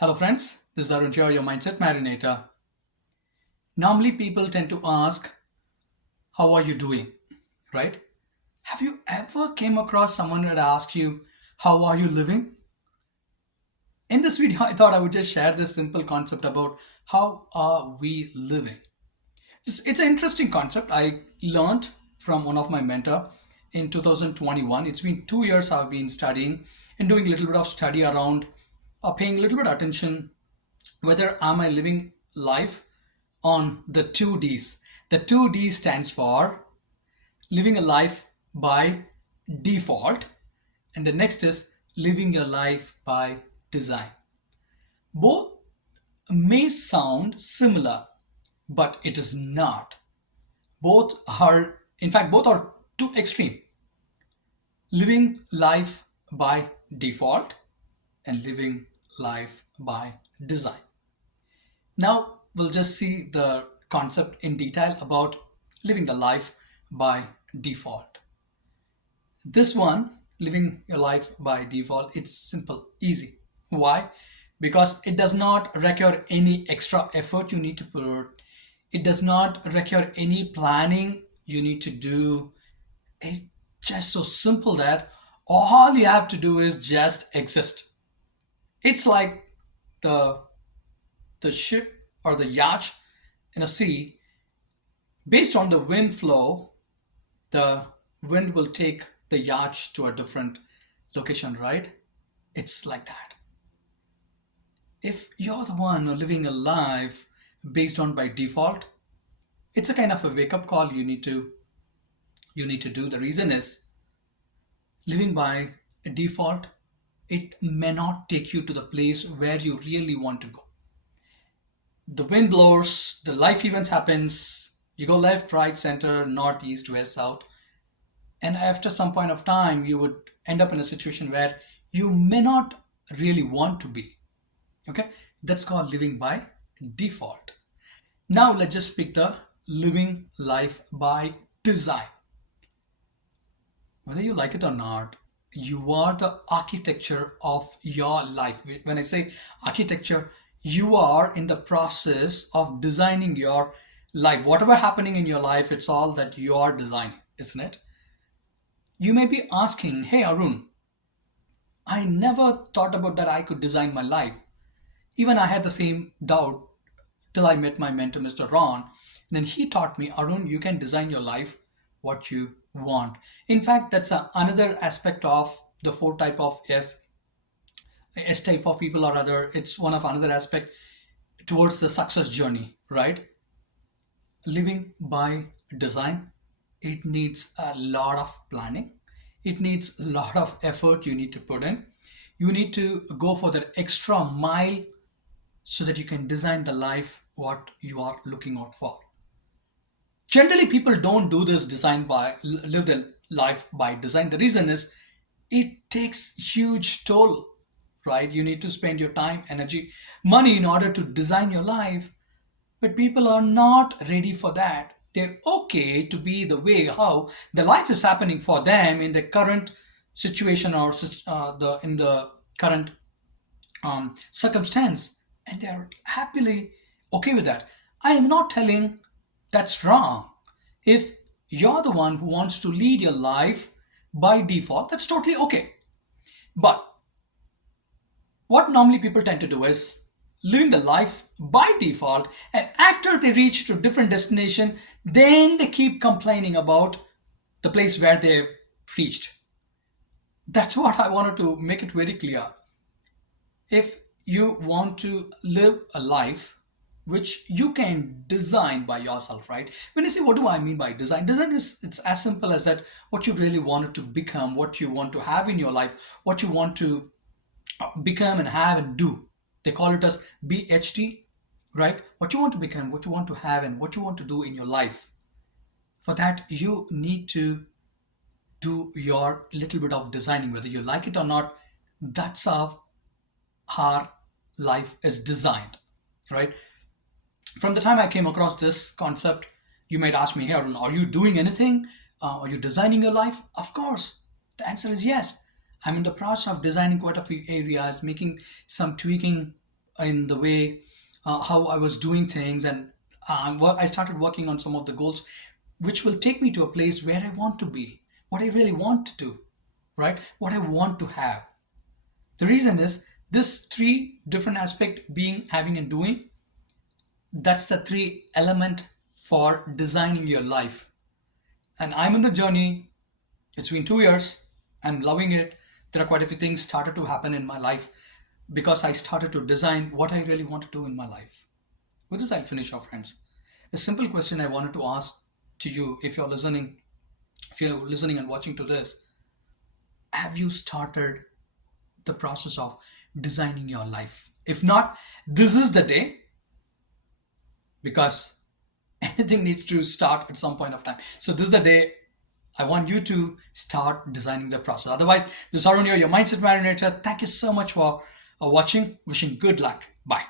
Hello, friends. This is Arun here, your mindset marinator. Normally, people tend to ask, "How are you doing?" Right? Have you ever came across someone that ask you, "How are you living?" In this video, I thought I would just share this simple concept about how are we living. It's an interesting concept. I learned from one of my mentor in 2021. It's been 2 years I've been studying and doing a little bit of study around, paying a little bit of attention whether am I living life on the two D's. The two D stands for living a life by default, and the next is living your life by design. Both may sound similar, but it is not. Both are, in fact, both are too extreme. Living life by default and living life by design. Now we'll just see the concept in detail about living the life by default. This one, living your life by default, it's simple, easy. Why? Because it does not require any extra effort you need to put. It does not require any planning you need to do. It's just so simple that all you have to do is just exist. It's like the the ship or the yacht in a sea. Based on the wind flow, the wind will take the yacht to a different location, right? It's like that. If you're the one who living a life based on by default, it's a kind of a wake up call you need to do. The reason is living by default, it may not take you to the place where you really want to go. The wind blows, the life events happens, you go left, right, center, north, east, west, south, and after some point of time you would end up in a situation where you may not really want to be. Okay, that's called living by default. Now let's just pick the living life by design. Whether you like it or not, you are the architecture of your life. When I say architecture, you are in the process of designing your life. Whatever happening in your life, it's all that you are designing, isn't it? You may be asking, "Hey Arun, I never thought about that I could design my life." Even I had the same doubt till I met my mentor, Mr. Ron. And then he taught me, "Arun, you can design your life what you want." In fact, that's another aspect of the four type of S type of people or other. It's one of another aspect towards the success journey, right? Living by design, it needs a lot of planning. It needs a lot of effort you need to put in. You need to go for that extra mile so that you can design the life what you are looking out for. Generally, people don't do this design by live the life by design. The reason is it takes huge toll, right? You need to spend your time, energy, money in order to design your life. But people are not ready for that. They're okay to be the way how the life is happening for them in the current situation or the in the current circumstance, and they're happily okay with that. I am not telling that's wrong. If you're the one who wants to lead your life by default, that's totally okay. But what normally people tend to do is living the life by default, and after they reach to different destination, then they keep complaining about the place where they've reached. That's what I wanted to make it very clear. If you want to live a life which you can design by yourself, right? When you say what do I mean by design is it's as simple as that. What you really wanted to become, what you want to have in your life, what you want to become and have and do. They call it as BHD, right? What you want to become, what you want to have, and what you want to do in your life. For that, you need to do your little bit of designing, whether you like it or not. That's how our life is designed, right? From the time I came across this concept, you might ask me, "Hey, Arun, are you doing anything? Are you designing your life?" Of course. The answer is yes. I'm in the process of designing quite a few areas, making some tweaking in the way how I was doing things, and I started working on some of the goals which will take me to a place where I want to be, what I really want to do, right? What I want to have. The reason is this three different aspect, being, having, and doing. That's the three element for designing your life. And I'm in the journey. It's been 2 years. I'm loving it. There are quite a few things started to happen in my life because I started to design what I really want to do in my life. With this, I'll finish off, friends. A simple question I wanted to ask to you, if you're listening and watching to this, have you started the process of designing your life? If not, this is the day, because anything needs to start at some point of time. So this is the day I want you to start designing the process. Otherwise, this is Arun here, your mindset marinator. Thank you so much for watching. Wishing good luck. Bye.